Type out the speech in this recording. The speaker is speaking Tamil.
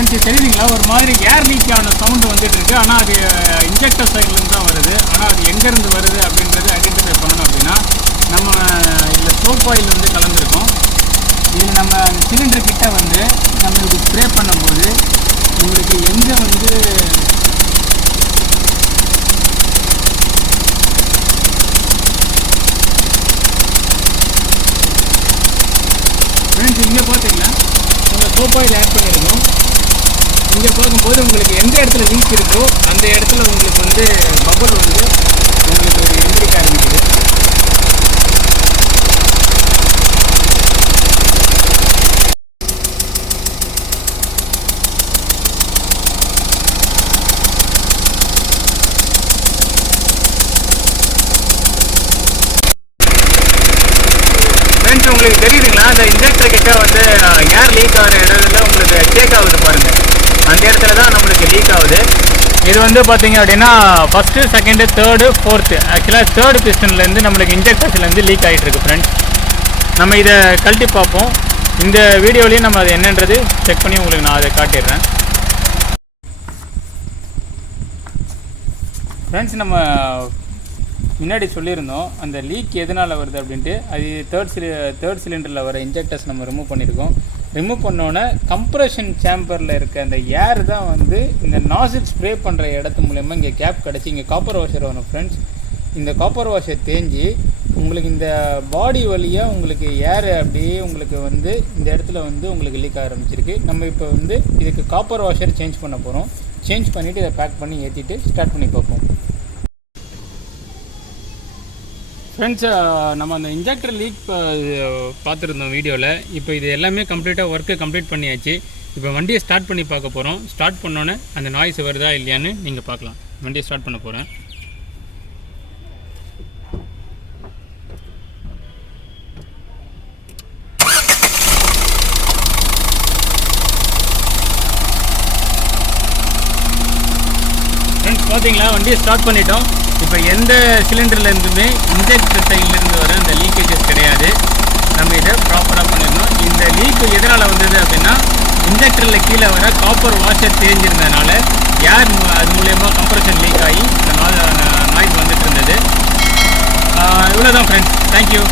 ஃப்ரெண்ட்ஸ் தெரியுதுங்களா, ஒரு மாதிரி ஏர் லீக் ஆன சவுண்டு வந்துட்டு இருக்கு. ஆனால் அது இன்ஜெக்டர் சைட்லேருந்து தான் வருது. ஆனால் அது எங்கேருந்து வருது அப்படின்றது ஐடென்டிஃபை பண்ணணும் அப்படின்னா நம்ம இதில் சோப் ஆயில் வந்து கலந்துருக்கோம். இதில் நம்ம அந்த சிலிண்டர் கிட்ட வந்து நம்ம இது ஸ்ப்ரே பண்ணும்போது உங்களுக்கு எங்கே வந்து ஃப்ரெண்ட்ஸ் இங்கே பார்த்தீங்கன்னா நம்ம சோப் ஆயில் ஆட் பண்ணியிருக்கோம். இங்கே பார்க்கும்போது உங்களுக்கு எந்த இடத்துல லீக் இருக்கோ அந்த இடத்துல உங்களுக்கு வந்து பபுள் வந்து உங்களுக்கு எந்திரிக்க ஆரம்பிக்குது. ஃப்ரெண்ட்ஸ் உங்களுக்கு தெரியுதுங்களா, அந்த இன்ஜெக்டர் கிட்ட வந்து ஏர் லீக் ஆகிற இடத்துல உங்களுக்கு ஷேக் ஆகுது பாருங்கள். அந்த இடத்துல தான் நம்மளுக்கு லீக் ஆகுது. இது வந்து பார்த்தீங்க அப்படின்னா ஃபஸ்ட்டு, செகண்டு, தேர்டு, ஃபோர்த்து, ஆக்சுவலாக தேர்டு பிஸ்டன்லேருந்து நம்மளுக்கு இன்ஜெக்டர்ஸ்லேருந்து லீக் ஆகிட்டு இருக்கு ஃப்ரெண்ட்ஸ். நம்ம இதை கழட்டி பார்ப்போம். இந்த வீடியோலேயும் நம்ம அது என்னன்றது செக் பண்ணி உங்களுக்கு நான் அதை காட்டிடுறேன். ஃப்ரெண்ட்ஸ் நம்ம முன்னாடி சொல்லியிருந்தோம் அந்த லீக் எதனால் வருது அப்படின்ட்டு. அது தேர்ட் சிலிண்டரில் வர இன்ஜெக்டர்ஸ் நம்ம ரிமூவ் பண்ணியிருக்கோம். ரிமூவ் பண்ணோன்னே கம்ப்ரெஷன் சேம்பரில் இருக்க அந்த ஏர் தான் வந்து இந்த நாசில் ஸ்ப்ரே பண்ணுற இடத்து மூலயமா இங்கே கேப் கிடச்சி இங்கே காப்பர் வாஷர் வரும் ஃப்ரெண்ட்ஸ். இந்த காப்பர் வாஷர் தேஞ்சி உங்களுக்கு இந்த பாடி வழியாக உங்களுக்கு ஏர் அப்படியே உங்களுக்கு வந்து இந்த இடத்துல வந்து உங்களுக்கு லீக் ஆரம்பிச்சிருக்கு. நம்ம இப்போ வந்து இதுக்கு காப்பர் வாஷர் சேஞ்ச் பண்ண போகிறோம். சேஞ்ச் பண்ணிவிட்டு இதை பேக் பண்ணி ஏற்றிட்டு ஸ்டார்ட் பண்ணி பார்ப்போம். ஃப்ரெண்ட்ஸ் நம்ம அந்த இன்ஜெக்டர் லீக் பார்த்துருந்தோம் வீடியோவில். இப்போ இது எல்லாமே கம்ப்ளீட்டாக ஒர்க்கை கம்ப்ளீட் பண்ணியாச்சு. இப்போ வண்டியை ஸ்டார்ட் பண்ணி பார்க்க போகிறோம். ஸ்டார்ட் பண்ணோன்னே அந்த நாய்ஸ் வருதா இல்லையான்னு நீங்கள் பார்க்கலாம். வண்டியை ஸ்டார்ட் பண்ண போகிறேன். ஃப்ரெண்ட்ஸ் பார்த்தீங்களா, வண்டியை ஸ்டார்ட் பண்ணிட்டோம். இப்போ எந்த சிலிண்டர்லேருந்துமே இன்ஜெக்டர் சைட்லேருந்து வர அந்த லீக்கேஜஸ் கிடையாது. நம்ம இதை ப்ராப்பராக பண்ணிடணும். இந்த லீக்கு எதனால் வந்தது அப்படின்னா இன்ஜெக்டரில் கீழே வர காப்பர் வாஷர் தேஞ்சிருந்ததுனால ஏர் அது மூலயமா கம்ப்ரெஷன் லீக் ஆகி இந்த நாய்ஸ் வந்துட்டு இருந்தது. இவ்வளோ தான் ஃப்ரெண்ட்ஸ். தேங்க்யூ.